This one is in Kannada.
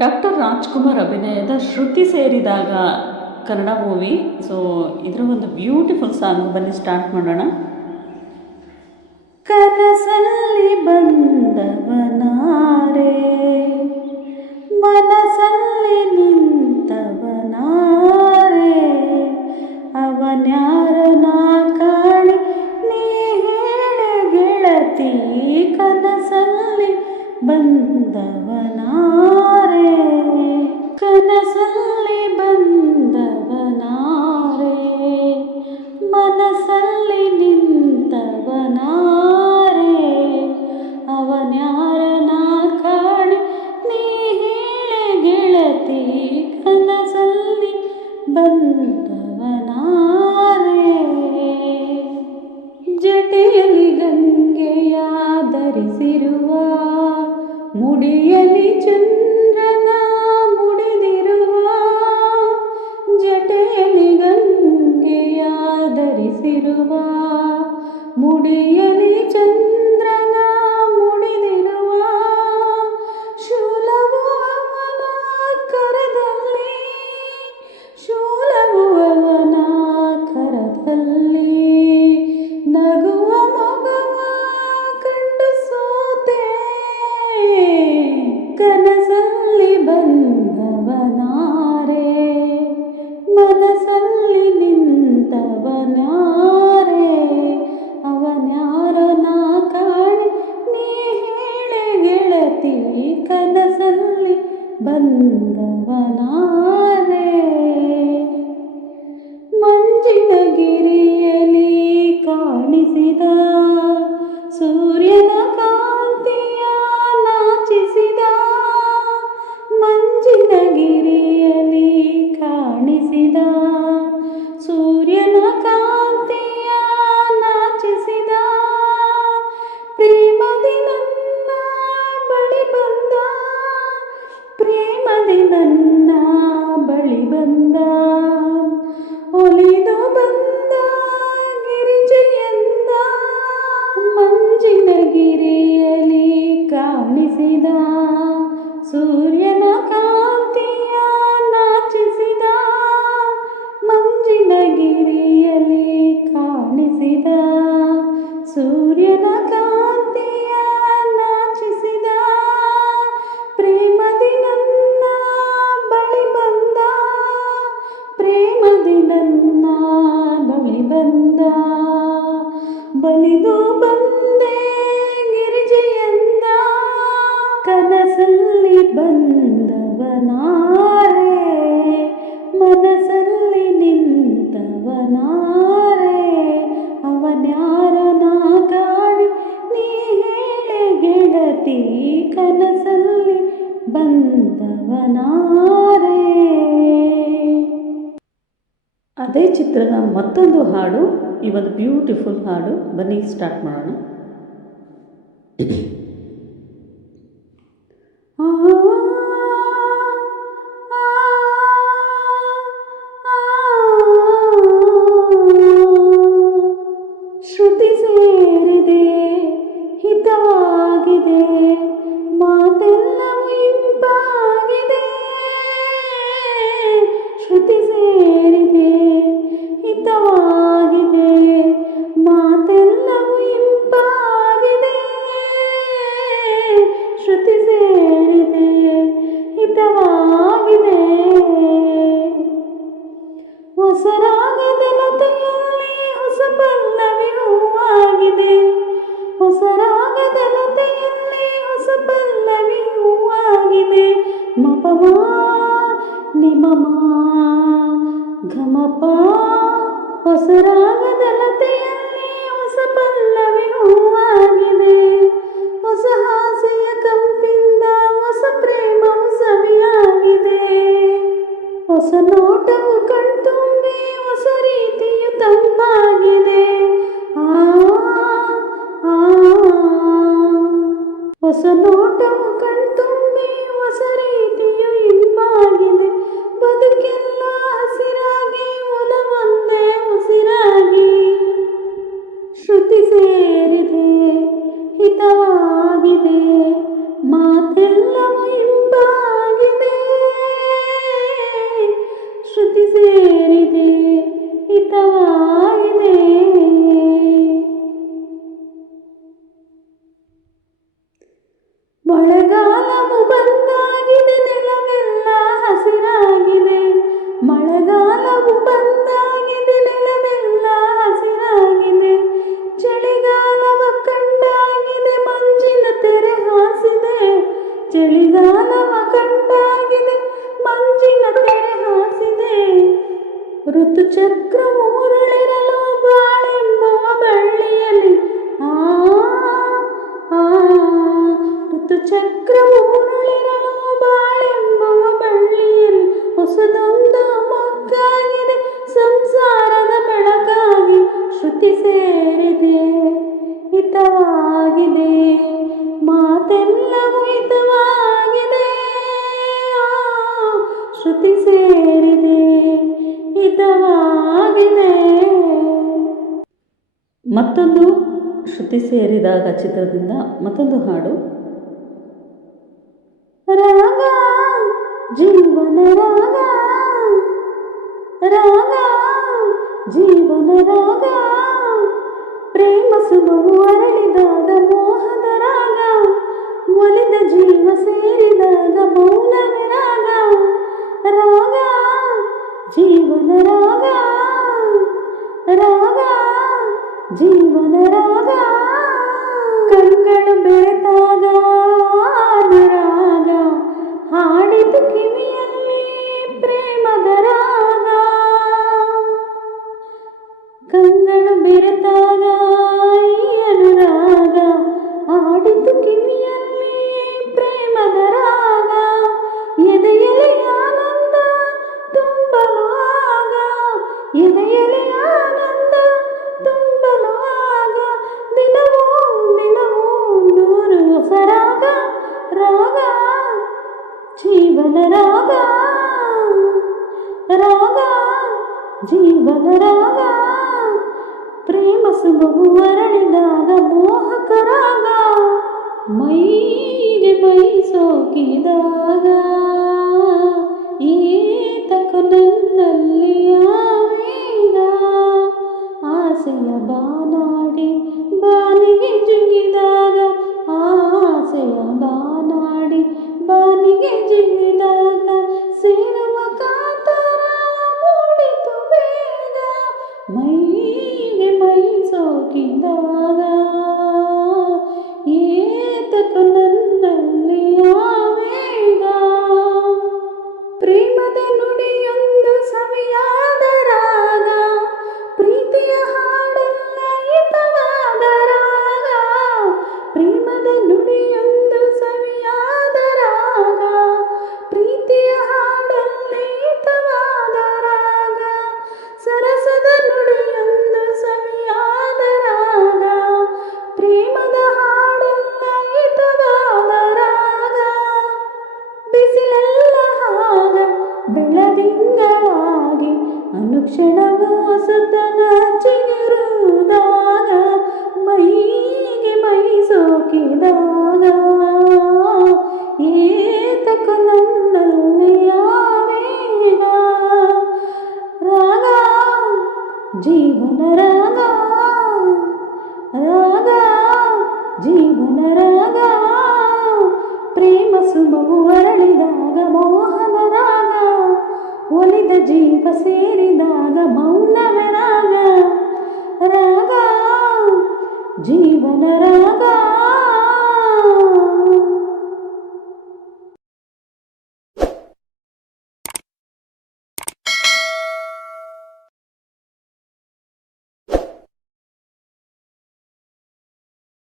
ಡಾಕ್ಟರ್ ರಾಜ್ಕುಮಾರ್ ಅಭಿನಯದ ಶ್ರುತಿ ಸೇರಿದಾಗ ಕನ್ನಡ ಮೂವಿ. ಸೊ ಇದರ ಒಂದು ಬ್ಯೂಟಿಫುಲ್ ಸಾಂಗ್, ಬನ್ನಿ ಸ್ಟಾರ್ಟ್ ಮಾಡೋಣ. ಕನಸಲ್ಲಿ ಬಂದವನಾರೆ, ಮನಸಲ್ಲಿ ನಿಂತವನಾರೆ, ಅವನ್ಯಾರನ ಕಾಣಿ ನೀ ಹೇಳೆ ಗೆಳತಿ, ಕನಸಲ್ಲಿ ಬಂದವನಾರೆ, ಕನಸಲ್ಲಿ ಬಂದವನಾರೆ, ಮನಸಲ್ಲಿ ನಿಂತವನಾರೆ, ಅವನ್ಯಾರನ ಕಾಣಿ ನೀ ಹೇಳೆ ಗೆಳತಿ, ಕನಸಲ್ಲಿ ಬಂದವನಾರೆ. ಜಟೆಯಲ್ಲಿ ಗಂಗೆಯ ಧರಿಸಿರುವ, ಮುಡಿಯಲ್ಲಿ ಚಂದ್ರನ ಮುಡಿದಿರುವ, ಜಟೆಯಲ್ಲಿ ಗಂಗೆಯ ಧರಿಸಿರುವ, ಮುಡಿಯಲ್ಲಿ ಚಂದ್ರನ ಮುಡಿದಿರುವ, ಶೂಲವು ಅವನ ಕರದಲ್ಲಿ, ಶೂಲವು ಅವನ ಕರದಲ್ಲಿ, ನಗುವ ಮಗವ ಕಂಡು ಸೋತೆ, ಕನಸಲ್ಲಿ ಬಂದವನಾರೆ, ಮನಸಲ್ಲಿ ನಿಂತವನಾರೆ, ಅವನ್ಯಾರನ ಕಾಣಿ ನೀ ಹೇಳೆ ಗೆಳತಿ, ಕನಸಲ್ಲಿ ಬಂದವನಾರೆ. ಮಂಜಿನ ಗಿರಿಯಲಿ ಕಾಣಿಸಿದ ಸೂರ್ಯನ ಕಾಂತಿಯ ನಾಚಿಸಿದ, ಮಂಜಿನ ಗಿರಿಯಲಿ ಕಾಣಿಸಿದ ಸೂರ್ಯನ ಕಾಂತಿಯ ನಾಚಿಸಿದ, ಪ್ರೇಮದಿ ನನ್ನ ಬಳಿ ಬಂದ, ಪ್ರೇಮದಿ ನನ್ನ ಬಳಿ ಬಂದ, ಒಲಿದು ಬಂದ ಗಿರಿಜೆಯಂದ, ಮಂಜಿನ ಗಿರಿಯಲಿ ಕಾಣಿಸಿದ ಸೂರ್ಯನ ಕಾಂತಿಯ ನಾಚಿಸಿದ, ಮಂಜಿನ ಗಿರಿಯಲಿ ಕಾಣಿಸಿದ ಸೂರ್ಯನ ಕಾಂತಿಯ ನಾಚಿಸಿದ, ಪ್ರೇಮದಿ ನನ್ನ ಬಳಿ ಬಂದ, ಪ್ರೇಮದಿ ನನ್ನ ಬಳಿ ಬಂದ, ಬಲಿದು ಬಂದೆ ಗಿರಿಜೆಯಂದ, ಕನಸಲ್ಲಿ ಬಂದವನಾರೆ, ಮನಸಲ್ಲಿ ನಿಂತವನಾರೆ, ಅವನ್ಯಾರನ ಕಾಣಿ ನೀ ಹೇಳೆ ಗೆಳತಿ, ಕನಸಲ್ಲಿ ಬಂದವನಾರೆ. ಅದೇ ಚಿತ್ರದ ಮತ್ತೊಂದು ಹಾಡು, ಈ ಒಂದು ಬ್ಯೂಟಿಫುಲ್ ಹಾಡು, ಬನ್ನಿ ಸ್ಟಾರ್ಟ್ ಮಾಡೋಣ. ಶ್ರುತಿ ಸೇರಿದೆ, ಹಿತವಾಗಿದೆ, ಮಾತೆಲ್ಲವೂ ಇಂಪಾಗಿದೆ, ಶ್ರುತಿ ಸೇರಿದೆ, ಹಿತವಾಗಿದೆ, ಮಾತೆಲ್ಲವೂ ಇಂಪಾಗಿದೆ, ಶ್ರುತಿ ಸೇರಿದೆ, ಹಿತವಾಗಿದೆ, ಹೊಸ ರಾಗದ ಲತೆಯಲ್ಲಿ ಹೊಸ ಪಲ್ಲವಿ ಹೂವಾಗಿದೆ, ಹೊಸ ರಾಗದ ಲತೆಯಲ್ಲಿ ಹೊಸ ಪಲ್ಲವಿ ಹೂವಾಗಿದೆ, ಮಪಮ ನಿಮಮ ಘಮಪ, ಹೊಸ ರಾಗದ ಲತೆಯಲ್ಲಿ ಹೊಸ ಪಲ್ಲವಿ ಹೂವಾಗಿದೆ, ಹೊಸ ಹಾಸೆಯ ಕಂಪಿಂದ ಹೊಸ ಪ್ರೇಮವು ಸವಿಯಾಗಿದೆ, ಹೊಸ ನೋಟವು ಕಣ್ತುಂಬಿ ಹೊಸ ರೀತಿಯು ತಂಪಾಗಿದೆ, ಹೊಸ ನೋಟವು ಕಣ್ತುಂಬಿ ಹೊಸ ರೀತಿಯು ಇಂಪಾಗಿದೆ, ಬದುಕೆಲ್ಲ ಹಸಿರಾಗಿ ಒಲವೊಂದೇ ಉಸಿರಾಗಿ, ಶ್ರುತಿ ಸೇರಿದೆ, ಹಿತವಾಗಿದೆ, ಮಾತೆಲ್ಲವೂ ಇಂಪಾಗಿದೆ, ಚಳಿಗಾಲವ ಕಂಡಾಗಿದೆ, ಮಂಜಿನ ತೆರೆ ಹಾಸಿದೆ. ಋತುಚಕ್ರ ಮೂರಳಿರಲು ಬಾಳೆಂಬುವ ಬಳ್ಳಿಯಲ್ಲಿ ಋತುಚಕ್ರ ಮೂರಳಿರಲು ಬಾಳೆಂಬುವ ಬಳ್ಳಿಯಲ್ಲಿ ಹೊಸದೊಂದು ಮೊಗ್ಗಾಗಿದೆ. ಸಂಸಾರದ ಬೆಳಕಾಗಿ ಶ್ರುತಿ ಸೇರಿದೆ, ಹಿತವಾಗಿದೆ, ಮಾತೆಲ್ಲವೂ ಹಿತವಾಗಿದೆ. ಶ್ರುತಿ ಸೇರಿದೆ, ಹಿತವಾಗಿದೆ. ಮತ್ತೊಂದು ಶ್ರುತಿ ಸೇರಿದಾಗ ಚಿತ್ರದಿಂದ ಮತ್ತೊಂದು ಹಾಡು. ರಾಗ ಜೀವನ ರಾಗ, ರಾಗ ಜೀವನ ರಾಗ, ಪ್ರೇಮ ಸುಮವು ಅರಳಿದಾಗ ಮೋಹದ ರಾಗ, ಒಲಿದ ಜೀವ ಸೇರಿದಾಗ ಮೌನವೇ ರಾಗ. ರಾಗ ಜೀವನ ರಾಗ, ರಾಗ ಜೀವನ ರಾಗ, ಕಂಗಳು ಬೆರೆತಾಗ ಅನುರಾಗ, ಹಾಡಿತು ಕಿವಿಯಲ್ಲಿ ಪ್ರೇಮದ ರಾಗ. ಕಂಗಳು ಬೆರೆತಾಗ ಈ ಅನುರಾಗ, ಹಾಡಿತು ಕಿವಿಯಲ್ಲಿ ಪ್ರೇಮದ ರಾಗ. ಎದೆಯಲ್ಲಿ ಆನಂದ ತುಂಬಲು ಆಗ, ಎದೆಯಲ್ಲಿ ಆನಂದ ತುಂಬಲು ಆಗ, ದಿನವೂ ದಿನವೂ ನೂರು ಹೊಸ ರಾಗ. ರಾಗ ಜೀವನ ರಾಗ, ರಾಗ ಜೀವನ ರಾಗ, ಪ್ರೇಮ ಸುಮವು ಅರಳಿದಾಗ ಮೋಹಕ ರಾಗ. ಮೈಗೆ ಮೈ ಸೋಕಿದಾಗ ಏತಕ ನನ್ನಲ್ಲಿ ಆವೇಗ, ಆಸೆಯ ಬಾನಾಡಿ ಬಾನಿಗೆ ಜಿಗಿದಾಗ, ಆಸೆಯ ಬಾನಾಡಿ ಬಾನಿಗೆ ಜಿಗಿದಾಗ, ಸೇರುವ ಕಾತರ ಮೂಡಿತು ಬೇಗ, ಮೈಗೆ ಮೈ ಸೋಕಿದಾಗ ಏತಕ ನನ್ನಲ್ಲಿ ಆವೇಗ. ಪ್ರೇಮದ ನುಡಿಯೊಂದು ಸವಿಯಾದ ರಾಗ, ಪ್ರೀತಿಯ ಹಾಡೆಲ್ಲ ಹಿತವಾದ ರಾಗ. ಪ್ರೇಮದ ನುಡಿಯೊಂದು ಸವಿಯಾದ ರಾಗ, ಪ್ರೀತಿಯ ಹಾಡಲ್ಲಿ ಹಿತವಾದ ರಾಗ. ಸರಸದ ನುಡಿಯೊಂದು ಸವಿಯಾದ ರಾಗ, ಪ್ರೇಮದ ಹಾಡೆಲ್ಲ ಹಿತವಾದ ರಾಗ. ಬಿಸಿಲೆಲ್ಲ ಹಾಗ ಬೆಳದಿಂಗಳಾಗಿ ಅನುಕ್ಷಣವೂ ಹೊಸತನ ಚಿಗುರುದಾಗ, ಮೈಗೆ ಮೈ ಸೋಕಿದಾಗ ಏತಕ ನನ್ನಲ್ಲಿ ಆವೇಗ. ರಾಗ ಜೀವನ ರಾಗ, ರಾಗ ಜೀವನ ರಾಗ, ಪ್ರೇಮ ಸುಮವು ಅರಳಿದಾಗ ಮೋಹನ ರಾಗ, ಒಲಿದ ಜೀವ ಸೇರಿದಾಗ